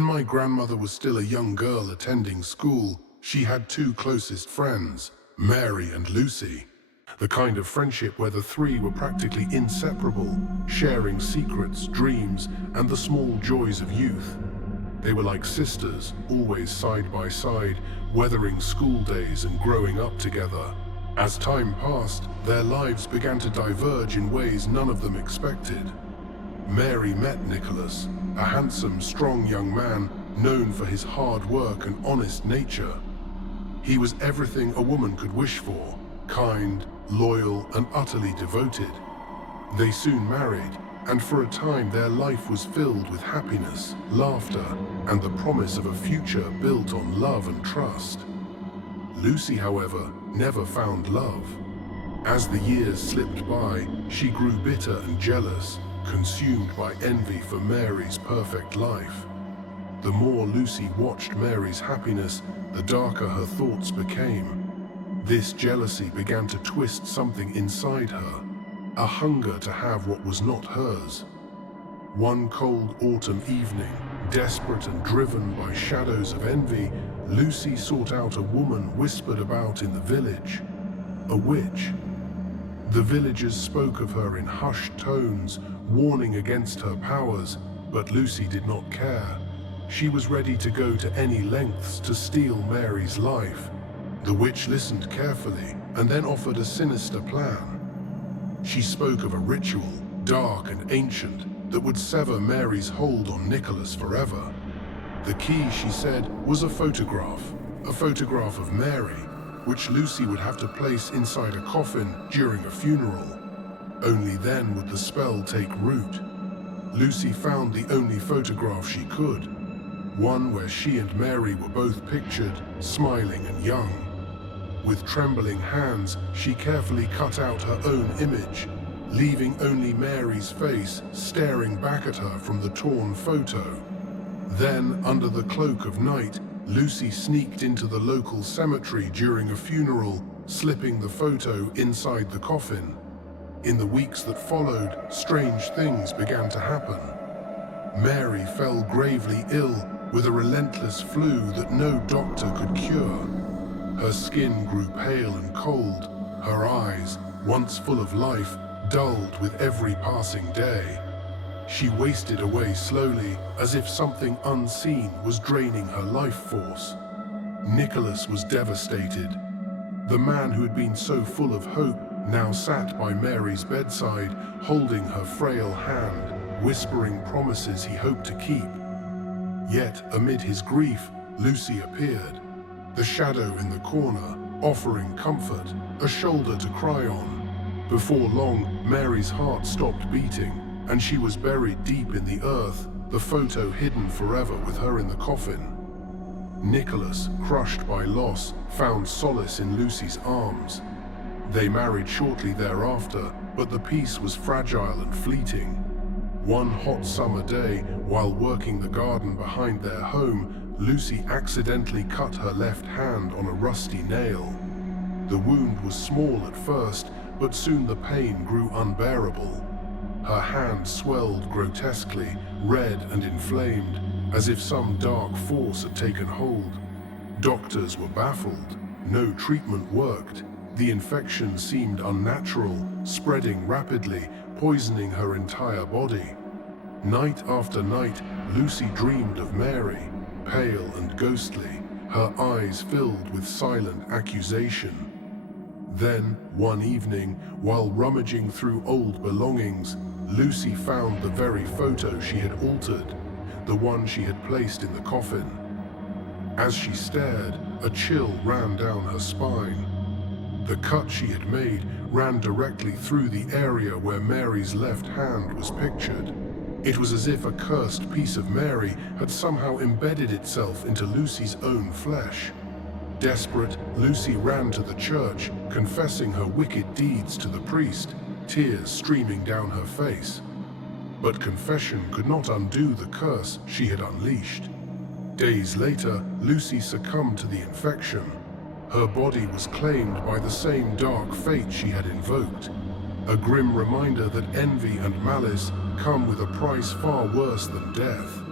When my grandmother was still a young girl attending school, she had two closest friends, Mary and Lucy. The kind of friendship where the three were practically inseparable, sharing secrets, dreams, and the small joys of youth. They were like sisters, always side by side, weathering school days and growing up together. As time passed, their lives began to diverge in ways none of them expected. Mary met Nicholas, a handsome, strong young man known for his hard work and honest nature. He was everything a woman could wish for, kind, loyal, and utterly devoted. They soon married, and for a time their life was filled with happiness, laughter, and the promise of a future built on love and trust. Lucy, however, never found love. As the years slipped by, she grew bitter and jealous, consumed by envy for Mary's perfect life. The more Lucy watched Mary's happiness, the darker her thoughts became. This jealousy began to twist something inside her, a hunger to have what was not hers. One cold autumn evening, desperate and driven by shadows of envy, Lucy sought out a woman whispered about in the village, a witch. The villagers spoke of her in hushed tones, warning against her powers, but Lucy did not care. She was ready to go to any lengths to steal Mary's life. The witch listened carefully and then offered a sinister plan. She spoke of a ritual, dark and ancient, that would sever Mary's hold on Nicholas forever. The key, she said, was a photograph of Mary, which Lucy would have to place inside a coffin during a funeral. Only then would the spell take root. Lucy found the only photograph she could, one where she and Mary were both pictured, smiling and young. With trembling hands, she carefully cut out her own image, leaving only Mary's face staring back at her from the torn photo. Then, under the cloak of night, Lucy sneaked into the local cemetery during a funeral, slipping the photo inside the coffin. In the weeks that followed, strange things began to happen. Mary fell gravely ill with a relentless flu that no doctor could cure. Her skin grew pale and cold, her eyes, once full of life, dulled with every passing day. She wasted away slowly, as if something unseen was draining her life force. Nicholas was devastated. The man who had been so full of hope now sat by Mary's bedside, holding her frail hand, whispering promises he hoped to keep. Yet, amid his grief, Lucy appeared, the shadow in the corner, offering comfort, a shoulder to cry on. Before long, Mary's heart stopped beating, and she was buried deep in the earth, the photo hidden forever with her in the coffin. Nicholas, crushed by loss, found solace in Lucy's arms. They married shortly thereafter, but the peace was fragile and fleeting. One hot summer day, while working the garden behind their home, Lucy accidentally cut her left hand on a rusty nail. The wound was small at first, but soon the pain grew unbearable. Her hand swelled grotesquely, red and inflamed, as if some dark force had taken hold. Doctors were baffled. No treatment worked. The infection seemed unnatural, spreading rapidly, poisoning her entire body. Night after night, Lucy dreamed of Mary, pale and ghostly, her eyes filled with silent accusation. Then, one evening, while rummaging through old belongings, Lucy found the very photo she had altered, the one she had placed in the coffin. As she stared, a chill ran down her spine. The cut she had made ran directly through the area where Mary's left hand was pictured. It was as if a cursed piece of Mary had somehow embedded itself into Lucy's own flesh. Desperate, Lucy ran to the church, confessing her wicked deeds to the priest, tears streaming down her face. But confession could not undo the curse she had unleashed. Days later, Lucy succumbed to the infection. Her body was claimed by the same dark fate she had invoked, a grim reminder that envy and malice come with a price far worse than death.